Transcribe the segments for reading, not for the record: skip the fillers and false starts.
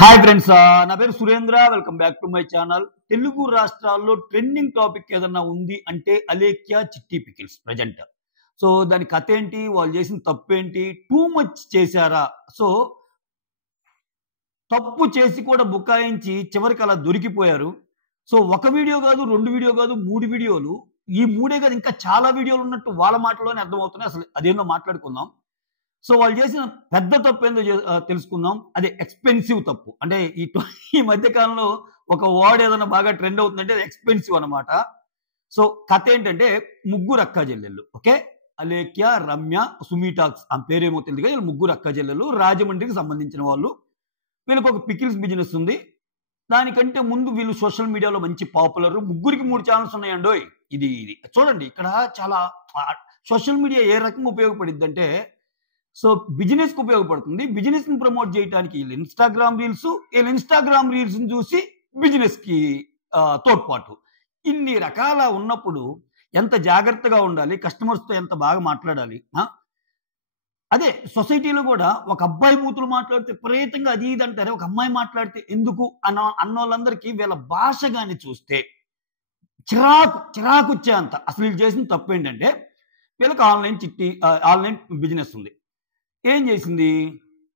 Hi friends, నా పేరు Surendra. Welcome back to my channel. Telugu రాష్ట్రాల్లో ట్రెండింగ్ టాపిక్ ఏదన్నా ఉంది అంటే అలేఖ్య చిట్టి పికిల్స్ ప్రజెంట్. సో దాని కథ ఏంటి, వాళ్ళు చేసిన తప్పేంటి, టూ మచ్ చేశారా? సో తప్పు చేసి కూడా బుకాయించి చివరికి అలా దొరికిపోయారు. సో ఒక వీడియో కాదు, 2 వీడియో కాదు, 3 వీడియోలు. ఈ 3 కాదు, ఇంకా చాలా వీడియోలు ఉన్నట్టు వాళ్ళ మాటలోనే అర్థమవుతున్నాయి. అసలు అదేందో మాట్లాడుకుందాం. సో వాళ్ళు చేసిన పెద్ద తప్పు ఏందో తెలుసుకుందాం. అదే ఎక్స్పెన్సివ్ తప్పు. అంటే ఈ మధ్య కాలంలో ఒక వర్డ్ ఏదైనా బాగా ట్రెండ్ అవుతుందంటే అది ఎక్స్పెన్సివ్ అనమాట. సో కథ ఏంటంటే, ముగ్గురు అక్క చెల్లెళ్ళు. ఓకే, అలేఖ్య, రమ్య, సుమీటాక్స్, ఆ పేరేమో తెలియదు కానీ వీళ్ళు ముగ్గురు అక్క చెల్లెళ్ళు, రాజమండ్రికి సంబంధించిన వాళ్ళు. వీళ్ళకి ఒక పికిల్స్ బిజినెస్ ఉంది. దానికంటే ముందు వీళ్ళు సోషల్ మీడియాలో మంచి పాపులర్. ముగ్గురికి 3 ఛానల్స్ ఉన్నాయండోయ్. ఇది చూడండి, ఇక్కడ చాలా సోషల్ మీడియా ఏ రకంగా ఉపయోగపడిద్ది అంటే, సో బిజినెస్ కు ఉపయోగపడుతుంది. బిజినెస్ ని ప్రమోట్ చేయడానికి వీళ్ళు ఇన్స్టాగ్రామ్ రీల్స్ చూసి బిజినెస్ కి తోడ్పాటు. ఇన్ని రకాల ఉన్నప్పుడు ఎంత జాగ్రత్తగా ఉండాలి, కస్టమర్స్ తో ఎంత బాగా మాట్లాడాలి. అదే సొసైటీలో కూడా ఒక అబ్బాయి బూతులు మాట్లాడితే విపరీతంగా అది ఇది అంటారే, ఒక అమ్మాయి మాట్లాడితే ఎందుకు అన్నోళ్ళందరికీ వీళ్ళ భాష గాని చూస్తే చిరాకు వచ్చే అంత. అసలు వీళ్ళు చేసిన తప్పు ఏంటంటే, వీళ్ళకి ఆన్లైన్ బిజినెస్ ఉంది. ఏం చేసింది,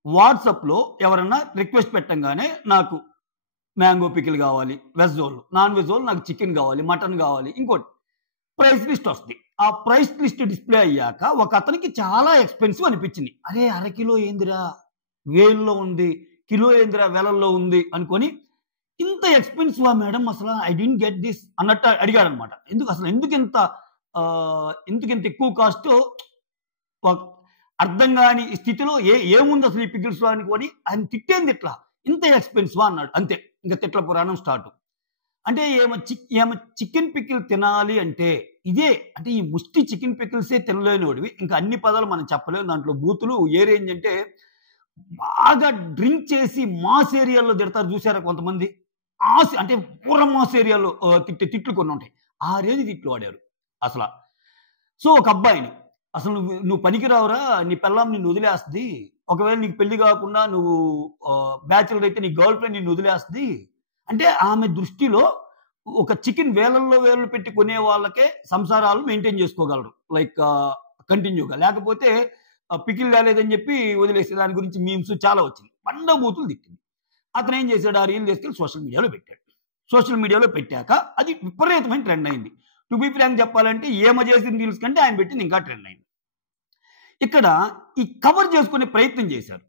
వాట్సాప్లో ఎవరన్నా రిక్వెస్ట్ పెట్టంగానే నాకు మ్యాంగో పికిల్ కావాలి, వెజ్ వాళ్ళు, నాన్ వెజ్ వాళ్ళు నాకు చికెన్ కావాలి, మటన్ కావాలి, ఇంకోటి ప్రైస్ లిస్ట్ వస్తుంది. ఆ ప్రైస్ లిస్ట్ డిస్ప్లే అయ్యాక ఒక అతనికి చాలా ఎక్స్పెన్సివ్ అనిపించింది. అరే అరకిలో ఏందిరా వేల్లో ఉంది, కిలో ఏందిరా వేలల్లో ఉంది అనుకొని, ఇంత ఎక్స్పెన్సివా మేడం, అసలు ఐ డోంట్ గెట్ దిస్ అన్నట్టు అడిగాడు అనమాట. ఎందుకు ఇంత ఎక్కువ కాస్ట్ అర్థం కాని స్థితిలో ఏముంది అసలు ఈ పికిల్స్ లో అనుకొని ఆయన తిట్టేంది, ఇట్లా ఇంత ఎక్స్పెన్సివా అన్నాడు. అంతే, ఇంకా తిట్ల పురాణం స్టార్ట్. అంటే ఏమో చికెన్ పికిల్ తినాలి అంటే ఇదే, అంటే ఈ ముష్టి చికెన్ పికిల్సే తినలేనివాడివి, ఇంకా అన్ని పదాలు మనం చెప్పలేము. దాంట్లో బూతులు ఏ రేంజ్ అంటే, బాగా డ్రింక్ చేసి మాస్ ఏరియాలో తిడతారు చూసారా కొంతమంది, అంటే పూర మాస్ ఏరియాలో తిట్లు కొన్ని ఉంటాయి. ఆ రేంజ్ తిట్లు వాడారు అసలు. సో ఒక అబ్బాయిని, అసలు నువ్వు పనికిరావురా, నీ పెళ్ళాం నిన్ను వదిలేస్తుంది, ఒకవేళ నీకు పెళ్లి కాకుండా నువ్వు బ్యాచులర్ అయితే నీ గర్ల్ ఫ్రెండ్ నిన్ను వదిలేస్తుంది అంటే, ఆమె దృష్టిలో ఒక చికెన్ వేలు పెట్టి కొనే వాళ్ళకే సంసారాలు మెయింటైన్ చేసుకోగలరు, లైక్ కంటిన్యూగా. లేకపోతే పికిల్ రాలేదని చెప్పి వదిలేసే దాని గురించి మీమ్స్ చాలా వచ్చింది. బూతులు తిట్టింది. అతను ఏం చేశాడు, ఆ రీల్ తీసుకెళ్ళి సోషల్ మీడియాలో పెట్టాడు. సోషల్ మీడియాలో పెట్టాక అది విపరీతమైన ట్రెండ్ అయింది. టు బి ఫ్రాంక్ చెప్పాలంటే, ఏమ చేసిన రీల్స్ కంటే ఆయన పెట్టింది ఇంకా ట్రెండ్ అయింది. ఇక్కడ ఈ కవర్ చేసుకునే ప్రయత్నం చేశారు.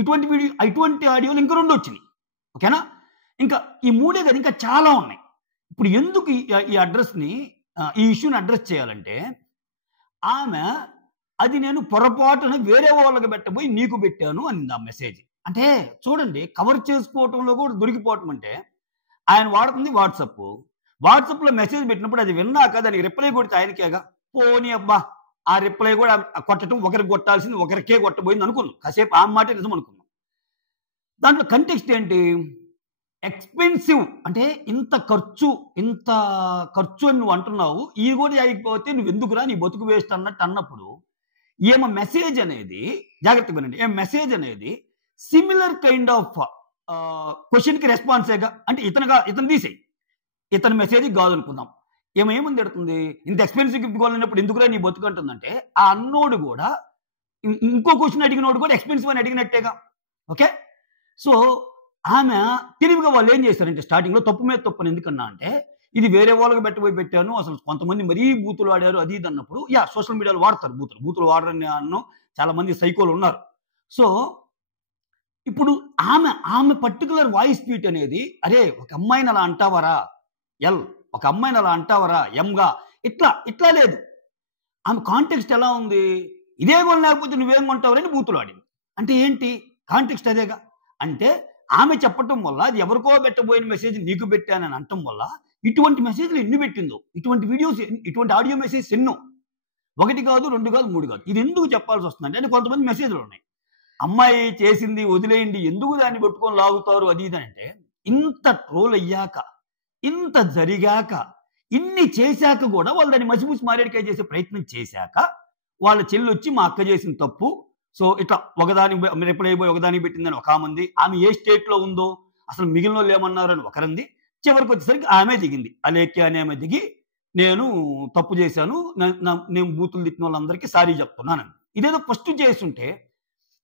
ఇటువంటి ఆడియోలు ఇంకా 2 వచ్చినాయి. ఓకేనా, ఇంకా ఈ 3 కదా, ఇంకా చాలా ఉన్నాయి. ఇప్పుడు ఎందుకు ఈ అడ్రస్ని, ఈ ఇష్యూని అడ్రస్ చేయాలంటే, ఆమె అది నేను పొరపాటున వేరే వాళ్ళకి పెట్టబోయి నీకు పెట్టాను అనింది ఆ మెసేజ్. అంటే చూడండి, కవర్ చేసుకోవటంలో కూడా దొరికిపోవటం. అంటే ఆయన వాడుతుంది వాట్సాప్లో మెసేజ్ పెట్టినప్పుడు అది విన్నాక దానికి రిప్లై కొడితే ఆయనకేగా. పోనీ అబ్బా, ఆ రిప్లై కూడా కొట్టడం ఒకరికి కొట్టాల్సింది ఒకరికే కొట్టబోయింది అనుకున్నాం. కాసేపు ఆ మాట నిజం అనుకున్నాం. దాంట్లో కంటెక్స్ట్ ఏంటి, ఎక్స్పెన్సివ్ అంటే ఇంత ఖర్చు అని నువ్వు అంటున్నావు, ఈ కూడా అయిపోతే నువ్వు ఎందుకురా నీ బతుకు వేస్ట్ అన్నప్పుడు, ఏమో మెసేజ్ అనేది, జాగ్రత్తగా వినండి, మెసేజ్ అనేది సిమిలర్ కైండ్ ఆఫ్ క్వశ్చన్ కి రెస్పాన్సేగా. అంటే ఇతను తీసేయి, ఇతని మెసేజ్ కాదనుకుందాం. ఏముంది ఎడుతుంది, ఇంత ఎక్స్పెన్సివ్ గిఫ్ట్ కావాలన్నప్పుడు ఎందుకురా నీ బతుకు అంటుందంటే, ఆ అన్నోడు కూడా ఇంకో క్వశ్చన్ అడిగినోడు కూడా ఎక్స్పెన్సివ్ అని అడిగినట్టేగా. ఓకే, సో ఆమె తెలివిగా వాళ్ళు ఏం చేశారంటే, స్టార్టింగ్ లో తప్పు మీద తప్పు అని ఎందుకన్నా అంటే, ఇది వేరే వాళ్ళకి పెట్టాను, అసలు కొంతమంది మరీ బూతులు ఆడారు అది ఇది అన్నప్పుడు, సోషల్ మీడియాలో వాడతారు బూతులు వాడరని అన్ను చాలా మంది సైకోలు ఉన్నారు. సో ఇప్పుడు ఆమె పర్టికులర్ వాయిస్ ట్వీట్ అనేది, అరే ఒక అమ్మాయిని అలా అంటావరా ఒక అమ్మాయిని అలా అంటావరా ఎంగా, ఇట్లా లేదు. ఆమె కాంటెక్స్ట్ ఎలా ఉంది, ఇదే కొని లేకపోతే నువ్వేం కొంటావరని బూతులు ఆడింది. అంటే ఏంటి కాంటెక్స్ట్ అదేగా. అంటే ఆమె చెప్పటం వల్ల, అది ఎవరికో పెట్టబోయిన మెసేజ్ నీకు పెట్టానని అనటం వల్ల ఇటువంటి మెసేజ్లు ఎన్ని పెట్టిందో, ఇటువంటి వీడియోస్, ఇటువంటి ఆడియో మెసేజ్ ఎన్నో, 1 కాదు 2 కాదు 3 కాదు. ఇది ఎందుకు చెప్పాల్సి వస్తుందంటే, అంటే కొంతమంది మెసేజ్లు ఉన్నాయి, అమ్మాయి చేసింది వదిలేయండి, ఎందుకు దాన్ని పెట్టుకొని లాగుతారు అది ఇది అంటే, ఇంత ట్రోల్ అయ్యాక, ఇంత జరిగాక, ఇన్ని చేశాక కూడా వాళ్ళు దాన్ని మసిమూసి మారేడికాయ చేసే ప్రయత్నం చేశాక, వాళ్ళ చెల్లి వచ్చి మా అక్క చేసిన తప్పు, సో ఇట్లా ఒకదానికి రిప్లై అయిపోయి ఒకదానికి పెట్టిందని ఒక ఆమె, ఆమె ఏ స్టేట్లో ఉందో అసలు మిగిలిన వాళ్ళు ఏమన్నారు అని ఒకరంది. చివరికి వచ్చేసరికి ఆమె దిగింది, అలేఖ్య అనే ఆమె దిగి నేను తప్పు చేశాను, నేను బూతులు తిట్టిన వాళ్ళందరికీ సారీ చెప్తున్నాను. ఇదేదో ఫస్ట్ చేస్తుంటే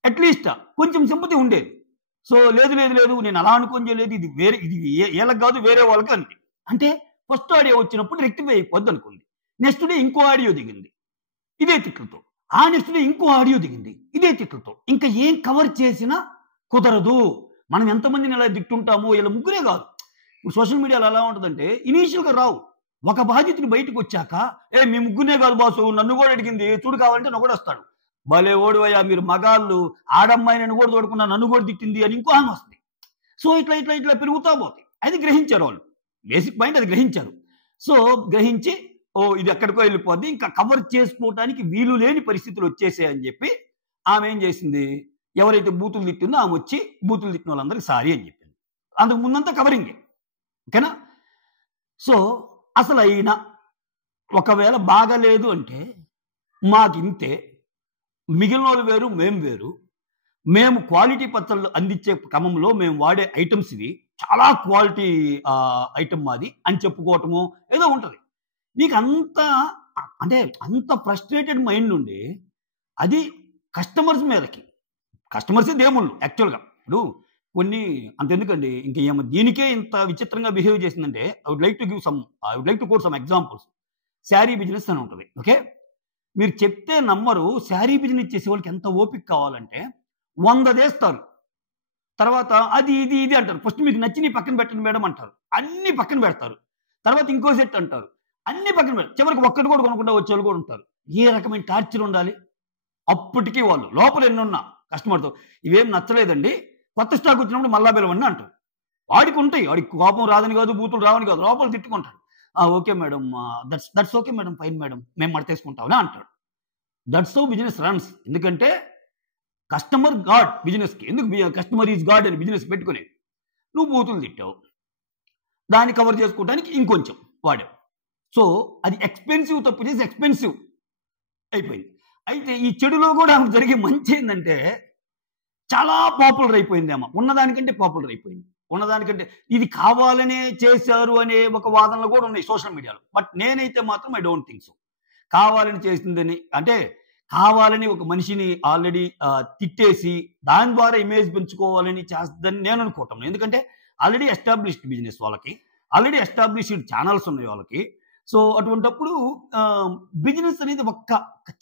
అట్లీస్ట్ కొంచెం సింపతి ఉండేది. సో లేదు లేదు లేదు నేను అలా అనుకోని చేయలేదు, ఇది వేరే, ఇది వీళ్ళకి కాదు వేరే వాళ్ళకి అంది. అంటే ఫస్ట్ ఆడియో వచ్చినప్పుడు రెక్టిఫై అయిపోద్ది అనుకుంది. నెక్స్ట్ డే ఇంకో ఆడియో దిగింది ఇదే తిట్లతో, ఆ నెక్స్ట్ డే ఇంకో ఆడియో దిగింది ఇదే తిట్లతో. ఇంకా ఏం కవర్ చేసినా కుదరదు. మనం ఎంతమందిని ఇలా తిట్టుంటామో, వీళ్ళ ముగ్గురే కాదు. ఇప్పుడు సోషల్ మీడియాలో ఎలా ఉంటుందంటే ఇనీషియల్గా రావు, ఒక బాధితుని బయటకు వచ్చాక మీ ముగ్గురే కాదు బాసు నన్ను కూడా అడిగింది చూడు కావాలంటే నన్ను కూడా వస్తాడు, భలే ఓడివయ్యా మీరు మగాళ్ళు, ఆడమ్మాయిని కూడా చూడకుండా నన్ను కూడా తిట్టింది అని ఇంకో ఆమె వస్తుంది. సో ఇట్లా ఇట్లా ఇట్లా పెరుగుతా పోతాయి. అది గ్రహించారు వాళ్ళు, బేసిక్ పాయింట్ అది గ్రహించారు. సో గ్రహించి ఇది ఎక్కడికో వెళ్ళిపోద్ది, ఇంకా కవర్ చేసుకోవటానికి వీలు లేని పరిస్థితులు వచ్చేసాయని చెప్పి ఆమె ఏం చేసింది, ఎవరైతే బూతులు తిట్టిందో ఆమె వచ్చి బూతులు తిట్టిన వాళ్ళందరికీ సారీ అని చెప్పింది. అంతకు ముందంతా కవరింగే, ఓకేనా. సో అసలు అయినా ఒకవేళ బాగలేదు అంటే మాకింతే, మిగిలిన వాళ్ళు వేరు మేము వేరు, మేము క్వాలిటీ పచ్చళ్ళు అందించే క్రమంలో మేము వాడే ఐటమ్స్ ఇవి చాలా క్వాలిటీ ఐటమ్ మాది అని చెప్పుకోవటము ఏదో ఉంటుంది. నీకు అంత ఫ్రస్ట్రేటెడ్ మైండ్ నుండి అది కస్టమర్స్ మీదకి, కస్టమర్సే దేవుళ్ళు యాక్చువల్గా. ఇప్పుడు కొన్ని అంతెందుకండి ఇంకా ఏమో దీనికే ఇంత విచిత్రంగా బిహేవ్ చేసిందంటే I would like to quote some examples. Sari business అని ఉంటుంది, ఓకే. మీరు చెప్తే నమ్మరు, శారీ బిజినెస్ చేసే వాళ్ళకి ఎంత ఓపిక కావాలంటే 100 దేస్తారు, తర్వాత అది ఇది ఇది అంటారు. ఫస్ట్ మీకు నచ్చి పక్కన పెట్టండి మేడం అంటారు, అన్ని పక్కన పెడతారు. తర్వాత ఇంకో సెట్ అంటారు, అన్ని పక్కన పెడతారు. చివరికి ఒక్కటి కూడా కొనుక్కుంటా వచ్చేవాళ్ళు కూడా ఉంటారు. ఏ రకమైన టార్చర్ ఉండాలి. అప్పటికీ వాళ్ళు లోపల ఎన్నున్నా కస్టమర్తో ఇవేం నచ్చలేదండి, కొత్త స్టాక్ వచ్చినప్పుడు మళ్ళా పిలవండి అంటారు. వాడికి ఉంటాయి, వాడికి కోపం రాదని కాదు, బూతులు రావని కాదు, లోపల తిట్టుకుంటాడు. Okay madam, that's okay madam, fine madam, మేము మడతేసుకుంటామని అంటాడు. That's how business runs. ఎందుకంటే కస్టమర్ గాడ్ బిజినెస్కి. ఎందుకు కస్టమర్ ఈజ్ గాడ్ అని బిజినెస్ పెట్టుకుని నువ్వు బూతులు తిట్టావు, దాన్ని కవర్ చేసుకోవడానికి ఇంకొంచెం వాడావు. సో అది ఎక్స్పెన్సివ్, తప్పు చేసి ఎక్స్పెన్సివ్ అయిపోయింది. అయితే ఈ చెడులో కూడా జరిగే మంచి ఏంటంటే చాలా పాపులర్ అయిపోయింది. ఉన్నదానికంటే పాపులర్ అయిపోయింది. ఉన్నదానికంటే ఇది కావాలనే చేశారు అనే ఒక వాదనలు కూడా ఉన్నాయి సోషల్ మీడియాలో. బట్ నేనైతే మాత్రం ఐ డోంట్ థింక్ సో. కావాలని చేసిందని, అంటే కావాలని ఒక మనిషిని ఆల్రెడీ తిట్టేసి దాని ద్వారా ఇమేజ్ పెంచుకోవాలని చేస్తుందని నేను అనుకోవటం. ఎందుకంటే ఆల్రెడీ ఎస్టాబ్లిష్డ్ బిజినెస్ వాళ్ళకి, ఆల్రెడీ ఎస్టాబ్లిష్డ్ ఛానల్స్ ఉన్నాయి వాళ్ళకి. సో అటువంటప్పుడు బిజినెస్ అనేది ఒక్క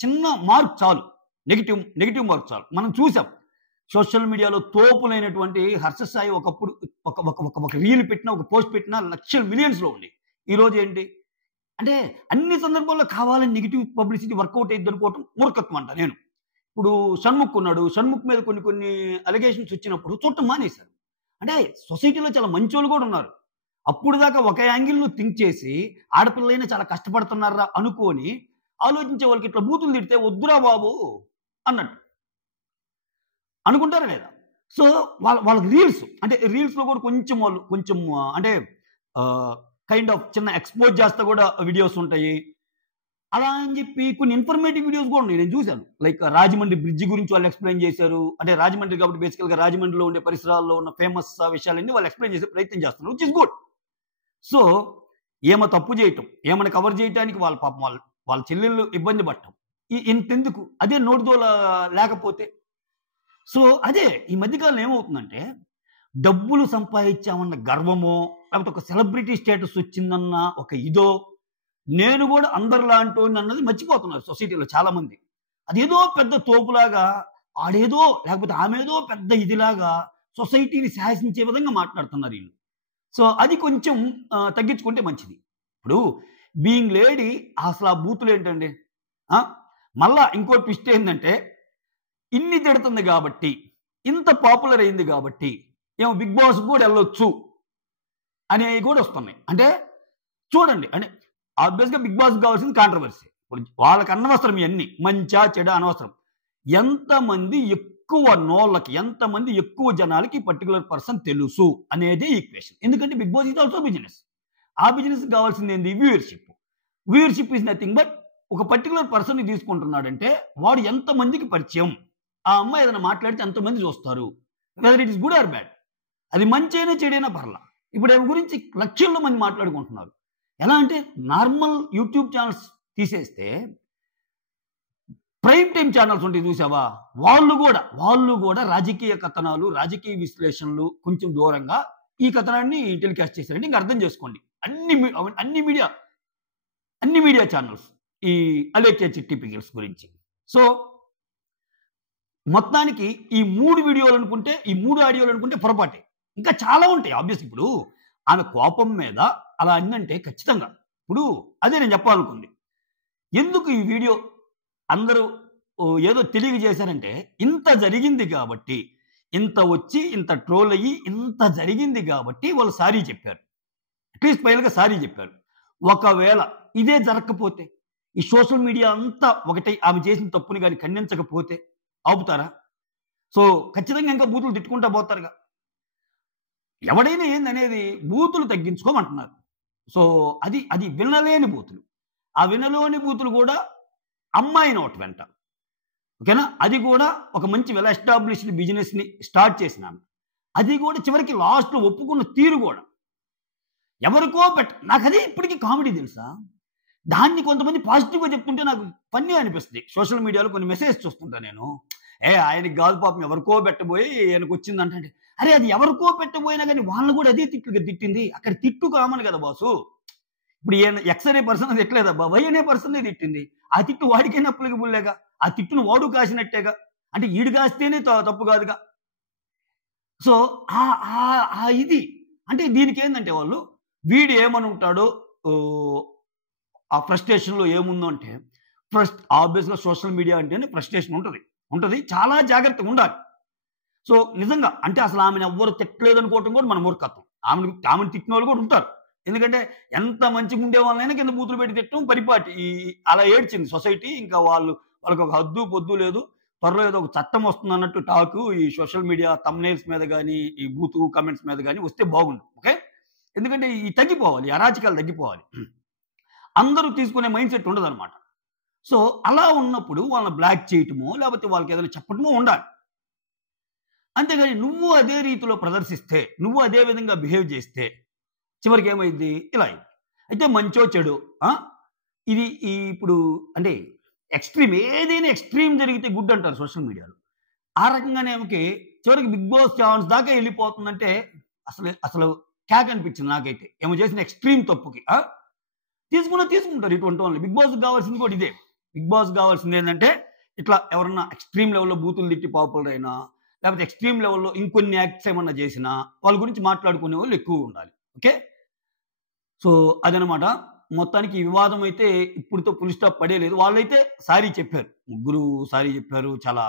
చిన్న మార్క్ చాలు, నెగిటివ్ మార్క్ చాలు. మనం చూసాం సోషల్ మీడియాలో తోపులైనటువంటి హర్ష సాయి ఒకప్పుడు ఒక రీల్ పెట్టినా, ఒక పోస్ట్ పెట్టినా లక్షల మిలియన్స్లో ఉంది. ఈరోజు ఏంటి అంటే అన్ని సందర్భాల్లో కావాలని నెగిటివ్ పబ్లిసిటీ వర్కౌట్ అయ్యింది అనుకోవటం మూర్ఖత్వం అంట నేను. ఇప్పుడు షణ్ముఖ్ ఉన్నాడు, షణ్ముఖ్ మీద కొన్ని అలిగేషన్స్ వచ్చినప్పుడు చూడటం మానేశారు. అంటే సొసైటీలో చాలా మంచోళ్ళు కూడా ఉన్నారు. అప్పుడు దాకా ఒక యాంగిల్లో థింక్ చేసి ఆడపిల్లైనా చాలా కష్టపడుతున్నారా అనుకొని ఆలోచించే వాళ్ళకి ఇట్లా బూతులు తిడితే వద్దురా బాబు అన్నట్టు అనుకుంటారా లేదా? సో వాళ్ళకి రీల్స్, అంటే రీల్స్లో కూడా కొంచెం అంటే కైండ్ ఆఫ్ చిన్న ఎక్స్పోజ్ చేస్తా కూడా వీడియోస్ ఉంటాయి. అలా అని చెప్పి కొన్ని ఇన్ఫర్మేటివ్ వీడియోస్ కూడా ఉన్నాయి, నేను చూశాను. లైక్ రాజమండ్రి బ్రిడ్జి గురించి వాళ్ళు ఎక్స్ప్లెయిన్ చేశారు. అంటే రాజమండ్రి కాబట్టి బేసికల్గా రాజమండ్రిలో ఉండే పరిసరాల్లో ఉన్న ఫేమస్ విషయాలన్నీ వాళ్ళు ఎక్స్ప్లెయిన్ చేసే ప్రయత్నం చేస్తున్నారు, విచ్ ఇస్ గుడ్. సో ఏమో తప్పు చేయటం, ఏమైనా కవర్ చేయడానికి వాళ్ళ పాపం వాళ్ళ చెల్లెళ్ళు ఇబ్బంది పడటం ఇంతెందుకు, అదే నోటిదోల లేకపోతే. సో అదే ఈ మధ్యకాలంలో ఏమవుతుందంటే డబ్బులు సంపాదించామన్న గర్వమో, లేకపోతే ఒక సెలబ్రిటీ స్టేటస్ వచ్చిందన్న ఒక ఇదో, నేను కూడా అందరిలాంటి అన్నది మర్చిపోతున్నారు సొసైటీలో చాలా మంది. అదేదో పెద్ద తోపులాగా ఆడేదో లేకపోతే ఆమెదో పెద్ద ఇదిలాగా సొసైటీని శాసించే విధంగా మాట్లాడుతున్నారు వీళ్ళు. సో అది కొంచెం తగ్గించుకుంటే మంచిది. ఇప్పుడు బీయింగ్ లేడీ అసలు ఆ బూతులు ఏంటండి. మళ్ళా ఇంకో ట్విస్ట్ ఏంటంటే ఇన్ని తిడుతుంది కాబట్టి, ఇంత పాపులర్ అయింది కాబట్టి ఏమో బిగ్ బాస్ కూడా వెళ్ళొచ్చు అనేవి కూడా వస్తున్నాయి. అంటే చూడండి, అంటే ఆబ్వియస్గా బిగ్ బాస్ కావాల్సింది కాంట్రవర్సీ. ఇప్పుడు వాళ్ళకి అనవసరం, ఇవన్నీ మంచా చెడ అనవసరం. ఎంతమంది ఎక్కువ నోళ్ళకి, ఎంతమంది ఎక్కువ జనాలకి పర్టికులర్ పర్సన్ తెలుసు అనేది ఈక్వేషన్. ఎందుకంటే Bigg Boss is also business. ఆ బిజినెస్ కావాల్సింది ఏంది? Viewership. Viewership is nothing but ఒక పర్టికులర్ పర్సన్ని తీసుకుంటున్నాడంటే వాడు ఎంతమందికి పరిచయం, ఆ అమ్మాయి ఏదైనా మాట్లాడితే ఎంతమంది చూస్తారు, whether it is good or bad, అది మంచైనా చెడైనా పర్లా. ఇప్పుడు ఆమె గురించి లక్షల్లో మంది మాట్లాడుకుంటున్నారు. ఎలా అంటే నార్మల్ యూట్యూబ్ ఛానల్స్ తీసేస్తే ప్రైమ్ టైమ్ ఛానల్స్ ఉంటాయి చూసావా, వాళ్ళు కూడా రాజకీయ కథనాలు, రాజకీయ విశ్లేషణలు కొంచెం దూరంగా ఈ కథనాన్ని టెలికాస్ట్ చేశారంటే ఇంకా అర్థం చేసుకోండి. అన్ని మీడియా ఛానల్స్ ఈ అలేఖ్య చిట్టి పికిల్స్ గురించి. సో మొత్తానికి ఈ 3 వీడియోలు అనుకుంటే, ఈ 3 ఆడియోలు అనుకుంటే పొరపాటే. ఇంకా చాలా ఉంటాయి ఆబ్వియస్. ఇప్పుడు ఆమె కోపం మీద అలా అందంటే ఖచ్చితంగా ఇప్పుడు అదే నేను చెప్పాలనుకుంది. ఎందుకు ఈ వీడియో అందరూ ఏదో తెలియజేశారంటే, ఇంత జరిగింది కాబట్టి, ఇంత వచ్చి ఇంత ట్రోల్ అయ్యి ఇంత జరిగింది కాబట్టి వాళ్ళు సారీ చెప్పారు. అట్లీస్ట్ ఫైనల్‌గా సారీ చెప్పారు. ఒకవేళ ఇదే జరగకపోతే, ఈ సోషల్ మీడియా అంతా ఒకటై ఆమె చేసిన తప్పుని గాని ఖండించకపోతే ఆపుతారా? సో ఖచ్చితంగా ఇంకా బూతులు తిట్టుకుంటా పోతారుగా. ఎవడైనా ఏందనేది బూతులు తగ్గించుకోమంటున్నారు. సో అది వినలేని బూతులు. ఆ వినలేని బూతులు కూడా అమ్మాయి నోటి వెంట. ఓకేనా? అది కూడా ఒక మంచి వెల్ ఎస్టాబ్లిష్డ్ బిజినెస్‌ని స్టార్ట్ చేసినామె. అది కూడా చివరికి లాస్ట్‌లో ఒప్పుకున్న తీరు కూడా. ఎవరికో నాకది ఇప్పటికీ కామెడీ తెలుసా? దాన్ని కొంతమంది పాజిటివ్‌గా చెప్తుంటే నాకు ఫన్నీ అనిపిస్తది. సోషల్ మీడియాలో కొన్ని మెసేజ్ చూస్తుంటా నేను. ఆయనకి కాదు పాపం ఎవరికో పెట్టబోయి ఈయనకొచ్చిందంటే, అరే అది ఎవరికో పెట్టబోయినా గానీ వాళ్ళని కూడా అదే తిట్టుగా తిట్టింది. అక్కడ తిట్టు కామన్ కదా బాసు. ఇప్పుడు ఈయన ఎక్స్ అనే పర్సన్ తిట్టలేదబ్బా, వై అనే పర్సన్‌నే తిట్టింది. ఆ తిట్టు వాడికైనా అప్లికబుల్లేగా. ఆ తిట్టును వాడు కాసినట్టేగా. అంటే ఈడు కాస్తేనే తప్పు కాదుగా. సో ఇది అంటే దీనికేందంటే వాళ్ళు వీడు ఏమనుంటాడో ఆ ఫ్రస్ట్రేషన్‌లో ఏముందో అంటే ఆబ్వియస్‌గా సోషల్ మీడియా అంటేనే ఫ్రస్ట్రేషన్ ఉంటది. చాలా జాగ్రత్తగా ఉండాలి. సో నిజంగా అంటే అసలు ఆమెను ఎవ్వరు తిట్టలేదనుకోవటం కూడా మన మూర్ఖత్వం. ఆమెను తిట్టినోళ్ళు కూడా ఉంటారు. ఎందుకంటే ఎంత మంచిగా ఉండే వాళ్ళనైనా కింద బూతులు పెట్టి తిట్టడం పరిపాటి. అలా ఏడ్చింది సొసైటీ. ఇంకా వాళ్ళకి ఒక హద్దు పొద్దు లేదు. త్వరలో ఏదో ఒక చట్టం వస్తుందన్నట్టు టాకు ఈ సోషల్ మీడియా థంబ్‌నెయిల్స్ మీద గాని, ఈ బూతు కామెంట్స్ మీద గాని వస్తే బాగుండు. ఓకే. ఎందుకంటే ఈ తగ్గిపోవాలి. అరాచకాలు తగ్గిపోవాలి. అందరూ తీసుకునే మైండ్ సెట్ ఉండదన్నమాట. సో అలా ఉన్నప్పుడు వాళ్ళని బ్లాక్ చేయటమో లేకపోతే వాళ్ళకి ఏదైనా చెప్పటమో ఉండాలి. అంతేగాని నువ్వు అదే రీతిలో ప్రదర్శిస్తే, నువ్వు అదే విధంగా బిహేవ్ చేస్తే చివరికి ఏమైద్ది? ఇలా అయింది. అయితే మంచో చెడో ఇది ఇప్పుడు అంటే ఏదైనా ఎక్స్‌ట్రీమ్ జరిగితే గుడ్ అంటారు సోషల్ మీడియాలో. ఆ రకంగానే ఆమెకి చివరికి బిగ్ బాస్ ఛాన్స్ దాకా వెళ్ళిపోతుందంటే అసలు క్యాక్ అనిపించింది నాకైతే. ఏమో చేసిన ఎక్స్‌ట్రీమ్ తప్పుకి. తీసుకుంటారు ఇటువంటి వాళ్ళని. బిగ్ బాస్‌కి కావాల్సింది కూడా ఇదే. బిగ్ బాస్‌కి కావాల్సింది ఏంటంటే ఇట్లా ఎవరన్నా ఎక్స్‌ట్రీమ్ లెవెల్‌లో బూతులు తిట్టి పాపులర్ అయినా, లేకపోతే ఎక్స్‌ట్రీమ్ లెవెల్‌లో ఇంకొన్ని యాక్ట్స్ ఏమన్నా చేసినా వాళ్ళ గురించి మాట్లాడుకునే వాళ్ళు ఎక్కువ ఉండాలి. ఓకే. సో అదనమాట. మొత్తానికి ఈ వివాదం అయితే ఇప్పుడుతో ఫుల్ స్టాప్ పడేలేదు. వాళ్ళైతే సారీ చెప్పారు. ముగ్గురు సారీ చెప్పారు. చాలా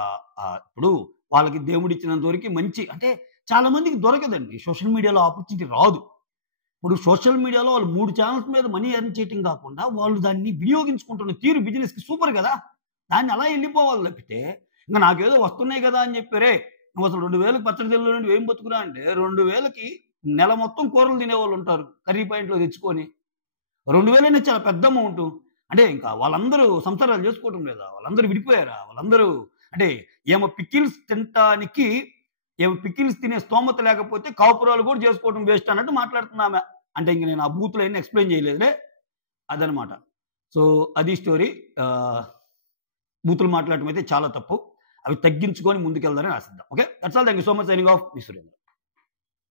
ఇప్పుడు వాళ్ళకి దేవుడిచ్చినంత వరకు మంచి అంటే చాలా మందికి దొరకదండి. సోషల్ మీడియాలో ఆపర్చునిటీ రాదు. ఇప్పుడు సోషల్ మీడియాలో వాళ్ళు 3 ఛానల్స్ మీద మనీ ఎర్న్ చేయటం కాకుండా వాళ్ళు దాన్ని వినియోగించుకుంటున్న తీరు బిజినెస్‌కి సూపర్ కదా! దాన్ని అలా వెళ్ళిపోవాలి తప్పితే ఇంక నాకేదో వస్తున్నాయి కదా అని చెప్పారే నువ్వు అసలు 2000కి పచ్చడి తెల్లో నుండి ఏం బతుకురా అంటే 2000కి నెల మొత్తం కూరలు తినేవాళ్ళు ఉంటారు. కర్రీ పాయింట్‌లో తెచ్చుకొని. 2000 అనేది చాలా పెద్ద అమౌంట్. అంటే ఇంకా వాళ్ళందరూ సంసారాలు చేసుకోవటం లేదా? వాళ్ళందరూ విడిపోయారా? వాళ్ళందరూ అంటే పికిల్స్ తినే స్తోమత లేకపోతే కాపురాలు కూడా చేసుకోవడం వేస్ట్ అన్నట్టు మాట్లాడుతుందామె. అంటే ఇంక నేను ఆ బూతులన్నీ ఎక్స్‌ప్లెయిన్ చేయలేదులే. అదనమాట. సో అది స్టోరీ. బూతులు మాట్లాడటం అయితే చాలా తప్పు. అవి తగ్గించుకొని ముందుకెళ్దారని ఆశిద్దాం. Okay. That's all. Thank you so much. Signing off. Me Surendra.